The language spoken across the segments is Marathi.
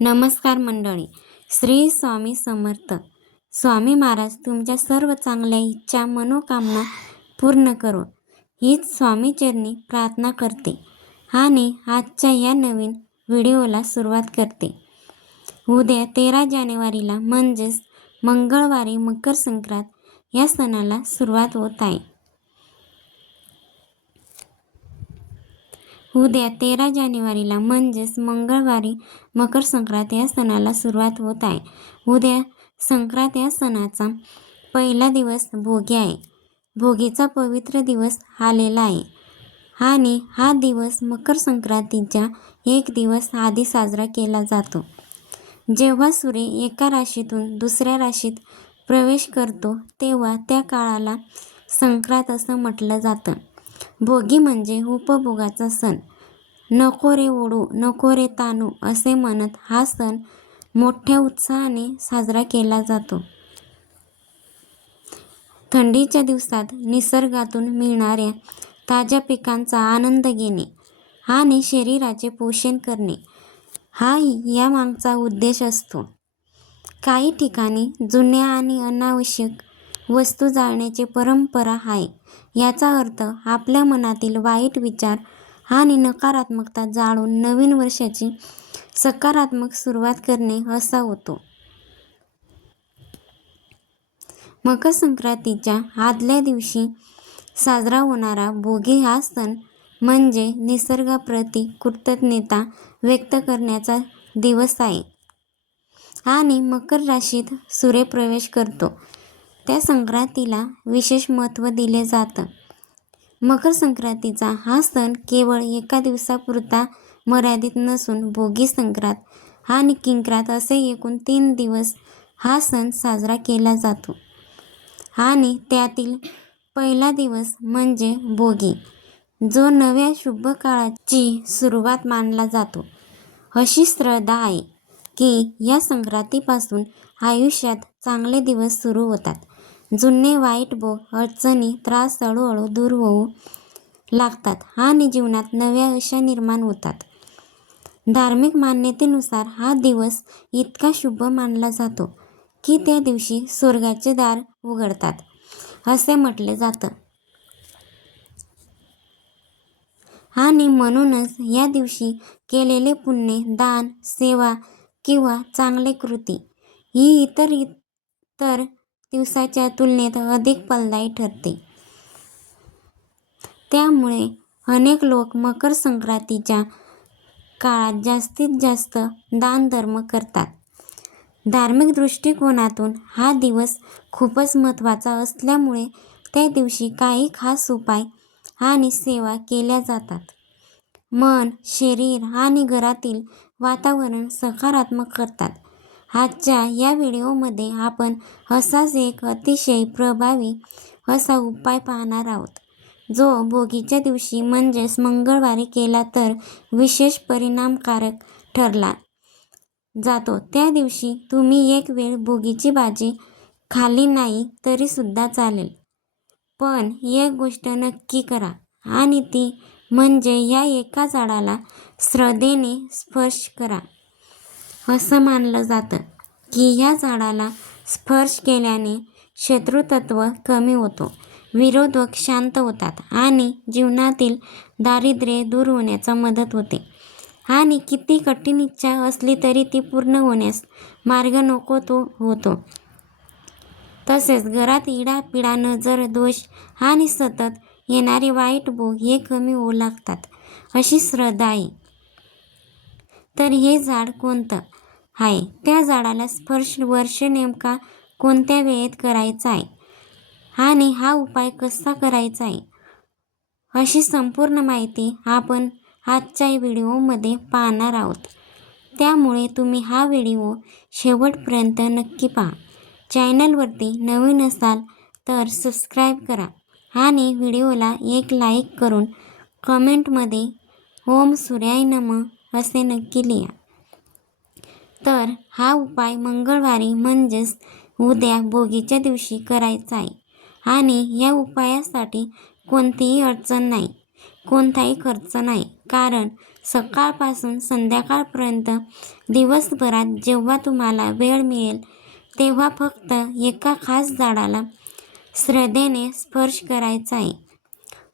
नमस्कार मंडळी. श्री स्वामी समर्थ. स्वामी महाराज तुमच्या सर्व चांगल्या इच्छा मनोकामना पूर्ण करो हीच स्वामीचरणी प्रार्थना करते आणि आजच्या या नवीन व्हिडिओला सुरुवात करते. उद्या 13 जानेवारीला म्हणजेच मंगळवारी मकर संक्रांत या सणाला सुरुवात होत आहे. उद्या 13 जानेवारीला म्हणजेच मंगळवारी मकर संक्रांत या सणाला सुरुवात होत आहे. उद्या संक्रांत या सणाचा पहिला दिवस भोगी आहे. भोगीचा पवित्र दिवस आलेला आहे आणि हा दिवस मकर संक्रांतीच्या एक दिवस आधी साजरा केला जातो. जेव्हा सूर्य एका राशीतून दुसऱ्या राशीत प्रवेश करतो तेव्हा त्या काळाला संक्रांत असं म्हटलं जातं. भोगी म्हणजे उपभोगाचा सण. नको रे ओढू नको रे ताणू असे म्हणत हा सण मोठ्या उत्साहाने साजरा केला जातो. थंडीच्या दिवसात निसर्गातून मिळणाऱ्या ताज्या पिकांचा आनंद घेणे आणि शरीराचे पोषण करणे हा यामागचा उद्देश असतो. काही ठिकाणी जुन्या आणि अनावश्यक वस्तू जाळण्याची परंपरा आहे. याचा अर्थ आपल्या मनातील वाईट विचार आणि नकारात्मकता जाळून नवीन वर्षाची सकारात्मक सुरुवात करणे असा होतो. मकर संक्रांतीच्या आदल्या दिवशी साजरा होणारा भोगी हा सण म्हणजे निसर्गाप्रती कृतज्ञता व्यक्त करण्याचा दिवस आहे. आणि मकर राशीत सूर्य प्रवेश करतो त्या संक्रांतीला विशेष महत्त्व दिले जातं. मकर संक्रांतीचा हा सण केवळ एका दिवसापुरता मर्यादित नसून भोगी संक्रांत आणि किंक्रांत असे एकूण 3 दिवस हा सण साजरा केला जातो. आणि त्यातील पहिला दिवस म्हणजे भोगी जो नव्या शुभ काळाची सुरुवात मानला जातो. अशी श्रद्धा आहे की या संक्रांतीपासून आयुष्यात चांगले दिवस सुरू होतात. जुने वाईट भोग अडचणी त्रास हळूहळू दूर होऊ लागतात आणि जीवनात नव्या आशा निर्माण होतात. धार्मिक मान्यतेनुसार हा दिवस इतका शुभ मानला जातो की त्या दिवशी स्वर्गाचे दार उघडतात असे म्हटले जातं. आणि म्हणूनच या दिवशी केलेले पुण्य दान सेवा किंवा चांगले कृती ही इतर दिवसाच्या तुलनेत अधिक फलदायी ठरते. त्यामुळे अनेक लोक मकर संक्रांतीच्या काळात जास्तीत जास्त दानधर्म करतात. धार्मिक दृष्टिकोनातून हा दिवस खूपच महत्त्वाचा असल्यामुळे त्या दिवशी काही खास उपाय आणि सेवा केल्या जातात. मन शरीर आणि घरातील वातावरण सकारात्मक करतात. आजच्या या व्हिडिओमध्ये आपण असाच एक अतिशय प्रभावी असा उपाय पाहणार आहोत जो भोगीच्या दिवशी म्हणजेच मंगळवारी केला तर विशेष परिणामकारक ठरला जातो. त्या दिवशी तुम्ही एक वेळ भोगीची भाजी खाल्ली नाही तरीसुद्धा चालेल, पण एक गोष्ट नक्की करा आणि ती म्हणजे या एका झाडाला श्रद्धेने स्पर्श करा. असं मानलं जातं की या झाडाला स्पर्श केल्याने शत्रुतत्व कमी होतो, विरोधक शांत होतात आणि जीवनातील दारिद्र्य दूर होण्यास मदत होते. आणि किती कठीण इच्छा असली तरी ती पूर्ण होण्यास मार्ग नको तो होतो. तसेच घरात इडापिडा नजर दोष आणि सतत येणारे वाईट भोग हे कमी होऊ लागतात अशी श्रद्धा आहे. तर हे झाड कोणतं आहे, त्या झाडाला स्पर्श वर्ष नेमका कोणत्या वेळेत करायचा आहे आणि हा उपाय कसा करायचा आहे अशी संपूर्ण माहिती आपण आजच्या व्हिडिओमध्ये पाहणार आहोत. त्यामुळे तुम्ही हा व्हिडिओ शेवटपर्यंत नक्की पहा. चॅनलवरती नवीन असाल तर सबस्क्राईब करा आणि व्हिडिओला एक लाईक करून कमेंटमध्ये ओम सूर्याय नमः असे नक्की लिहा. तर हा उपाय मंगळवारी म्हणजेच उद्या भोगीच्या दिवशी करायचा आहे आणि या उपायासाठी कोणतीही अडचण नाही, कोणताही खर्च नाही, कारण सकाळपासून संध्याकाळपर्यंत दिवसभरात जेव्हा तुम्हाला वेळ मिळेल तेव्हा फक्त एका खास झाडाला श्रद्धेने स्पर्श करायचा आहे.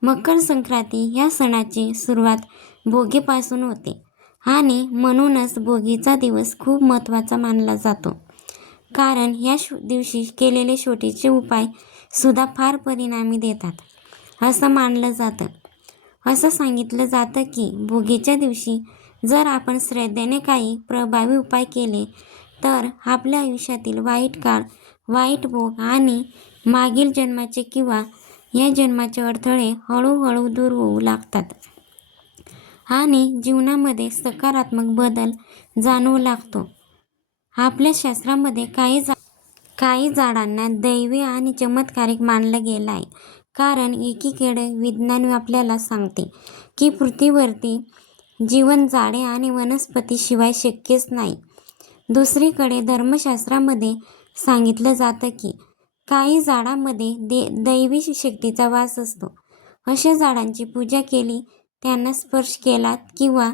मकर संक्रांती या सणाची सुरुवात भोगीपासून होते आणि म्हणूनच भोगीचा दिवस खूप महत्त्वाचा मानला जातो. कारण या दिवशी केलेले छोटेसे उपाय सुद्धा फार परिणामी देतात असं मानलं जातं. असं सांगितलं जातं की भोगीच्या दिवशी जर आपण श्रद्धेने काही प्रभावी उपाय केले तर आपल्या आयुष्यातील वाईट काळ, वाईट भोग आणि मागील जन्माचे किंवा या जन्माचे अडथळे हळूहळू दूर होऊ लागतात आणि जीवनामध्ये सकारात्मक बदल जाणवू लागतो. आपल्या शास्त्रामध्ये काही झाडांना दैवी आणि चमत्कारिक मानलं गेलं आहे. कारण एकीकडे विज्ञान आपल्याला सांगते की पृथ्वीवरती जीवन झाडे आणि वनस्पतीशिवाय शक्यच नाही. दुसरीकडे धर्मशास्त्रामध्ये सांगितलं जातं की काही झाडांमध्ये दैवी शक्तीचा वास असतो. अशा झाडांची पूजा केली, त्यांना स्पर्श केला किंवा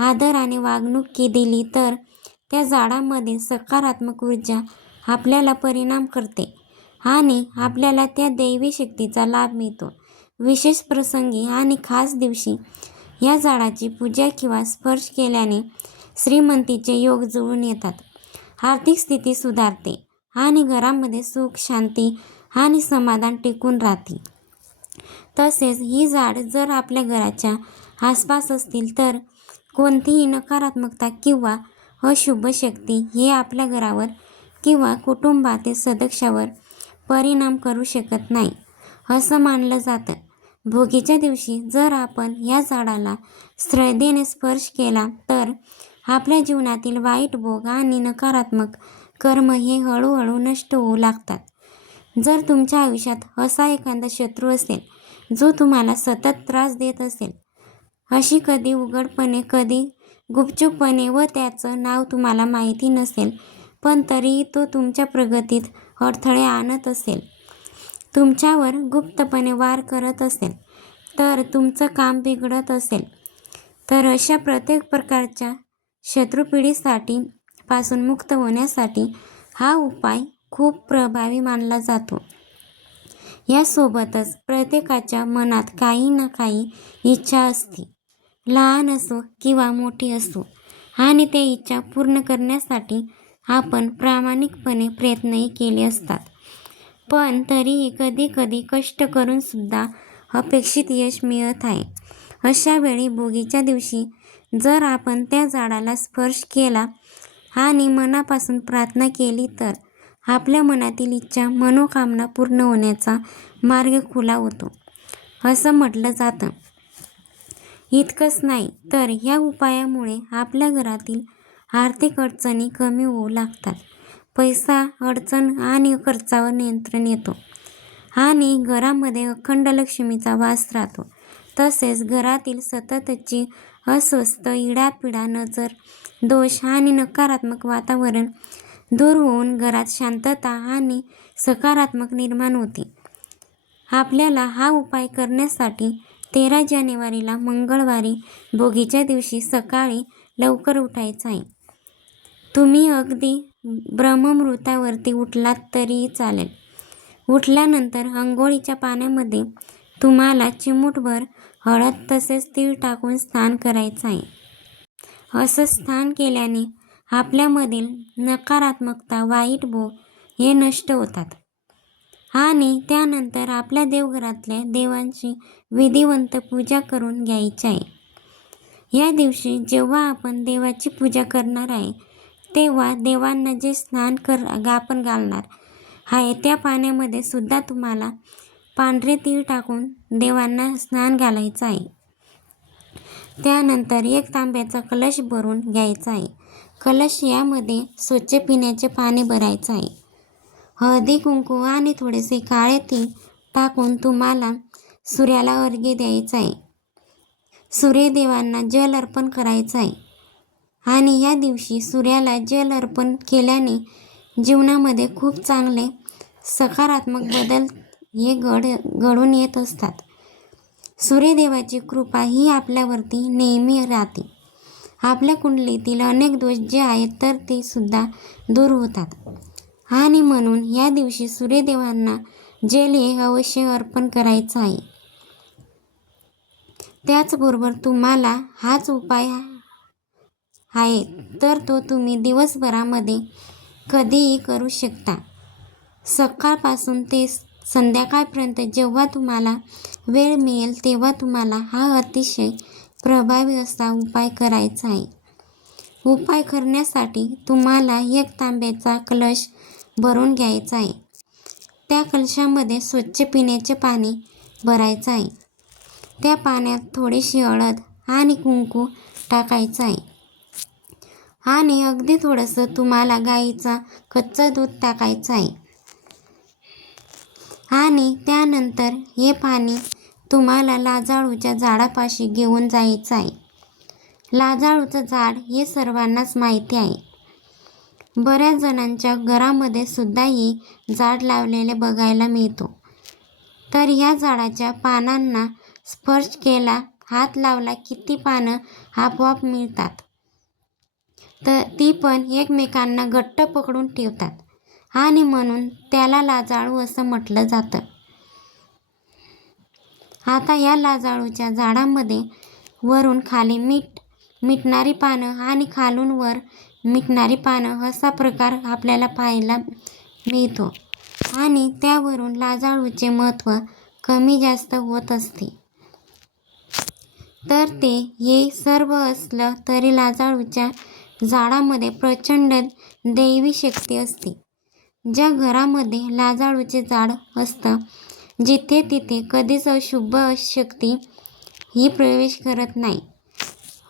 आदर आणि वागणूक दिली तर त्या झाडांमध्ये सकारात्मक ऊर्जा आपल्याला परिणाम करते आणि आपल्याला त्या दैवी शक्तीचा लाभ मिळतो. विशेष प्रसंगी आणि खास दिवशी या झाडाची पूजा किंवा स्पर्श केल्याने श्रीमंतीचे योग जुळून येतात, आर्थिक स्थिती सुधारते आणि घरामध्ये सुख, शांती आणि समाधान टिकून राहते. तसेच ही झाड जर आपल्या घराच्या आसपास असतील तर कोणतीही नकारात्मकता किंवा अशुभ शक्ती हे आपल्या घरावर किंवा कुटुंबातील सदस्यावर परिणाम करू शकत नाही असं मानलं जातं. भोगीच्या दिवशी जर आपण या झाडाला श्रद्धेने स्पर्श केला तर आपल्या जीवनातील वाईट भोग आणि नकारात्मक कर्म हे हळूहळू नष्ट होऊ लागतात. जर तुमच्या आयुष्यात असा एखादा शत्रू असेल जो तुम्हाला सतत त्रास देत असेल, अशी कधी उघडपणे कधी गुपचूपपणे व त्याचं नाव तुम्हाला माहिती नसेल पण तरीही तो तुमच्या प्रगतीत अडथळे आणत असेल, तुमच्यावर गुप्तपणे वार करत असेल, तर तुमचं काम बिघडत असेल, तर अशा प्रत्येक प्रकारच्या शत्रुपीडेसाठी पासून मुक्त होण्यासाठी हा उपाय खूप प्रभावी मानला जातो. यासोबतच प्रत्येकाच्या मनात काही ना काही इच्छा असते, लहान असो किंवा मोठी असो, आणि त्या इच्छा पूर्ण करण्यासाठी आपण प्रामाणिकपणे प्रयत्नही केले असतात. पण तरीही कधी कधी कष्ट करून सुद्धा अपेक्षित यश मिळत आहे. अशा वेळी भोगीच्या दिवशी जर आपण त्या झाडाला स्पर्श केला आणि मनापासून प्रार्थना केली तर आपल्या मनातील इच्छा, मनोकामना पूर्ण होण्याचा मार्ग खुला होतो असं म्हटलं जातं. इतकंच नाही तर या उपायामुळे आपल्या घरातील आर्थिक अडचणी कमी होऊ लागतात, पैसा अडचण आणि खर्चावर नियंत्रण येतो आणि घरामध्ये अखंड लक्ष्मीचा वास राहतो. तसेच घरातील सततची अस्वस्थ, इडापिडा, नजर दोष आणि नकारात्मक वातावरण दूर होऊन घरात शांतता आणि सकारात्मक निर्माण होते. आपल्याला हा उपाय करण्यासाठी 13 जानेवारीला मंगळवारी भोगीच्या दिवशी सकाळी लवकर उठायचं आहे. तुम्ही अगदी ब्रह्ममुहूर्तावरती उठलात तरीही चालेल. उठल्यानंतर अंघोळीच्या पाण्यामध्ये तुम्हाला चिमूटभर हळद तसेच तीळ टाकून स्नान करायचं आहे. असं स्नान केल्याने आपल्यामधील नकारात्मकता, वाईट भोग हे नष्ट होतात आणि त्यानंतर आपल्या देवघरातल्या देवांची विधिवंत पूजा करून घ्यायची आहे. या दिवशी जेव्हा आपण देवाची पूजा करणार आहे तेव्हा देवांना जे स्नान आपण घालणार आहे त्या पाण्यामध्ये सुद्धा तुम्हाला पांढरे तीळ टाकून देवांना स्नान घालायचं आहे. त्यानंतर एक तांब्याचा कलश भरून घ्यायचा आहे. कलश यामध्ये स्वच्छ पिण्याचे पाणी भरायचं आहे. हळदी, कुंकू आणि थोडेसे काळे तीळ टाकून तुम्हाला सूर्याला अर्घ्य द्यायचं आहे. सूर्यदेवांना जल अर्पण करायचं आहे आणि या दिवशी सूर्याला जल अर्पण केल्याने जीवनामध्ये खूप चांगले सकारात्मक बदल हे घडून येत असतात. सूर्यदेवाची कृपा ही आपल्यावरती नेहमी राहते. आपल्या कुंडलीतील अनेक दोष जे आहेत तर ते सुद्धा दूर होतात. आणि म्हणून या दिवशी सूर्यदेवांना जेल हे अवश्य अर्पण करायचं आहे. त्याचबरोबर तुम्हाला हाच उपाय आहे तर तो तुम्ही दिवसभरामध्ये कधीही करू शकता. सकाळपासून ते संध्याकाळपर्यंत जेव्हा तुम्हाला वेळ मिळेल तेव्हा तुम्हाला हा अतिशय प्रभावी असा उपाय करायचा आहे. उपाय करण्यासाठी तुम्हाला एक तांब्याचा कलश भरून घ्यायचा आहे. त्या कलशामध्ये स्वच्छ पिण्याचे पाणी भरायचं आहे. त्या पाण्यात थोडीशी हळद आणि कुंकू टाकायचं आहे. आणि अगदी थोडंसं तुम्हाला गाईचा कच्चं दूध टाकायचं आहे. आणि त्यानंतर हे पाणी तुम्हाला लाजाळूच्या झाडापाशी घेऊन जायचं आहे. लाजाळूचं झाड हे सर्वांनाच माहिती आहे. बऱ्याच जणांच्या घरामध्ये सुद्धा ही झाड लावलेले बघायला मिळतो. तर ह्या झाडाच्या पानांना स्पर्श केला, हात लावला की ती पानं आपोआप मिळतात. तर ती पण एकमेकांना घट्ट पकडून ठेवतात आणि म्हणून त्याला लाजाळू असं म्हटलं जातं. आता या लाजाळूच्या झाडामध्ये वरून खाली मिटणारी पानं आणि खालून वर मिटणारी पानं असा प्रकार आपल्याला पाहायला मिळतो. आणि त्यावरून लाजाळूचे महत्त्व कमी जास्त होत असते. तर ते हे सर्व असलं तरी लाजाळूच्या झाडामध्ये प्रचंड दैवी शक्ती असते. ज्या घरामध्ये लाजाळूचे झाड असतं जिथे तिथे कधीच अशुभ शक्ती ही प्रवेश करत नाही.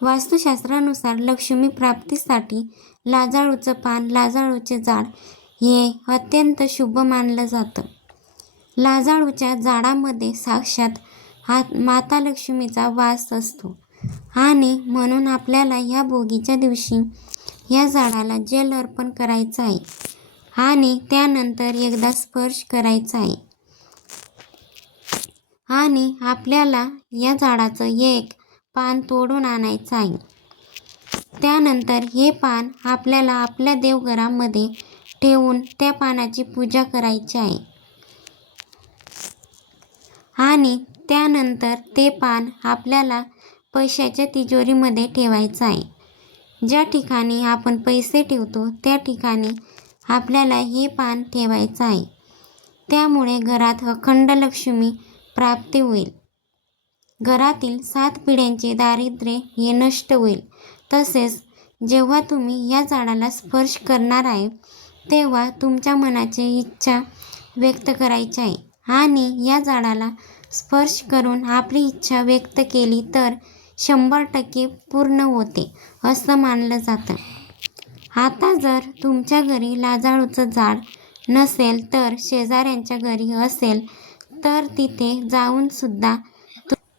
वास्तुशास्त्रानुसार लक्ष्मी प्राप्तीसाठी लाजाळूचं पान, लाजाळूचे झाड हे अत्यंत शुभ मानलं जातं. लाजाळूच्या झाडामध्ये साक्षात माता लक्ष्मीचा वास असतो आणि म्हणून आपल्याला या भोगीच्या दिवशी या झाडाला जल अर्पण करायचं आहे आणि त्यानंतर एकदा स्पर्श करायचा आहे. आणि आपल्याला या झाडाचं एक पान तोडून आणायचं आहे. त्यानंतर हे पान आपल्याला आपल्या देवघरामध्ये ठेवून त्या पानाची पूजा करायची आहे. आणि त्यानंतर ते पान आपल्याला पैशाच्या तिजोरीमध्ये ठेवायचं आहे. ज्या ठिकाणी आपण पैसे ठेवतो त्या ठिकाणी आपल्याला हे पान ठेवायचं आहे. त्यामुळे घरात अखंड लक्ष्मी प्राप्ती होईल. घरातील 7 पिढ्यांचे दारिद्र्य हे नष्ट होईल. तसेच जेव्हा तुम्ही या झाडाला स्पर्श करणार आहे तेव्हा तुमच्या मनाची इच्छा व्यक्त करायची आहे आणि या झाडाला स्पर्श करून आपली इच्छा व्यक्त केली तर 100% पूर्ण होते असं मानलं जातं. आता जर तुमच्या घरी लाजाळूचं झाड नसेल तर शेजाऱ्यांच्या घरी असेल तर तिथे जाऊन सुद्धा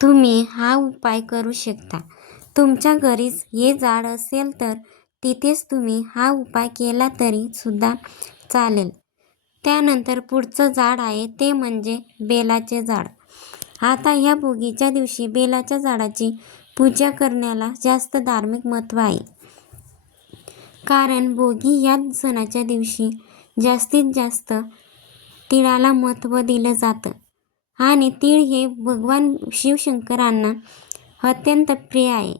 तुम्ही हा उपाय करू शकता. तुमच्या घरीच हे झाड असेल तर तिथेच तुम्ही हा उपाय केला तरी सुद्धा चालेल. त्यानंतर पुढचं झाड आहे ते म्हणजे बेलाचे झाड. आता ह्या भोगीच्या दिवशी बेलाच्या झाडाची पूजा करण्याला जास्त धार्मिक महत्त्व आहे. कारण भोगी या सणाच्या दिवशी जास्तीत जास्त तिळाला महत्त्व दिलं जातं आणि तीळ हे भगवान शिवशंकरांना अत्यंत प्रिय आहे.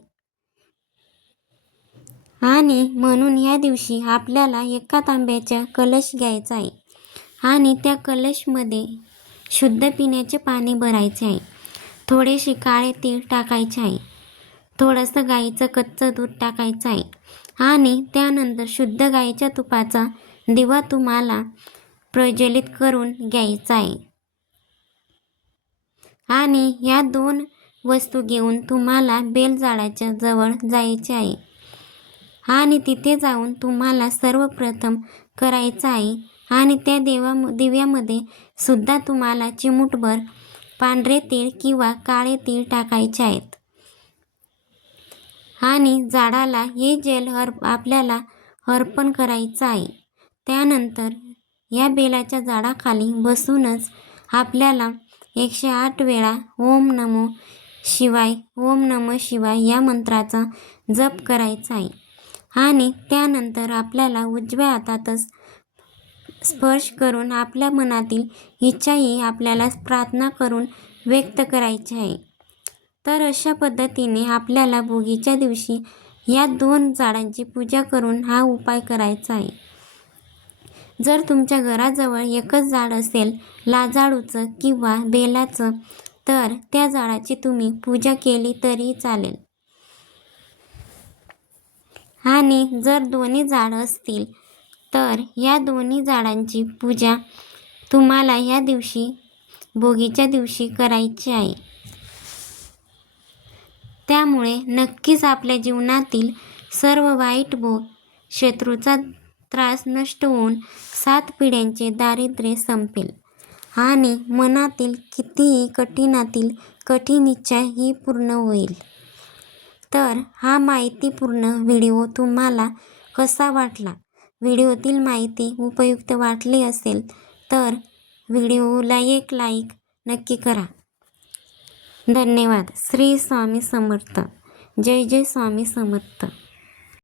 आणि म्हणून या दिवशी आपल्याला एका तांब्याचा कलश घ्यायचा आहे आणि त्या कलशमध्ये शुद्ध पिण्याचे पाणी भरायचे आहे. थोडेसे काळे तीळ टाकायचे आहे. थोडंसं गाईचं कच्चं दूध टाकायचं आहे आणि त्यानंतर शुद्ध गाईच्या तुपाचा दिवा तुम्हाला प्रज्वलित करून घ्यायचा आहे. आणि या 2 वस्तू घेऊन तुम्हाला बेलझाडाच्या जवळ जायचे आहे आणि तिथे जाऊन तुम्हाला सर्वप्रथम करायचं आहे आणि त्या दिव्यामध्ये सुद्धा तुम्हाला चिमूटभर पांढरे तीळ किंवा काळे तीळ टाकायचे आहेत. आणि झाडाला हे जेल आपल्याला अर्पण करायचं आहे. त्यानंतर या बेलाच्या झाडाखाली बसूनच आपल्याला 108 वेळा ओम नमो शिवाय ओम नमः शिवाय या मंत्राचा जप करायचा आहे. आणि त्यानंतर आपल्याला उजव्या हातातच स्पर्श करून आपल्या मनातील इच्छाही आपल्याला प्रार्थना करून व्यक्त करायची आहे. तर अशा पद्धतीने आपल्याला भोगीच्या दिवशी या 2 झाडांची पूजा करून हा उपाय करायचा आहे. जर तुमच्या घराजवळ एकच झाड असेल, लाजाळूचं किंवा बेलाचं, तर त्या झाडाची तुम्ही पूजा केली तरी चालेल. आणि जर दोन्ही झाडं असतील तर या दोन्ही झाडांची पूजा तुम्हाला या दिवशी भोगीच्या दिवशी करायची आहे. त्यामुळे नक्कीच आपल्या जीवनातील सर्व वाईट भोग, शत्रूचा त्रास नष्ट होऊन 7 पिढ्यांचे दारिद्र्य संपेल आणि मनातील कितीही कठीणातील कठीण इच्छा ही पूर्ण होईल. तर हा माहितीपूर्ण व्हिडिओ तुम्हाला कसा वाटला? व्हिडिओतील माहिती उपयुक्त वाटली असेल तर व्हिडिओला एक लाईक नक्की करा. धन्यवाद. श्री स्वामी समर्थ. जय जय स्वामी समर्थ.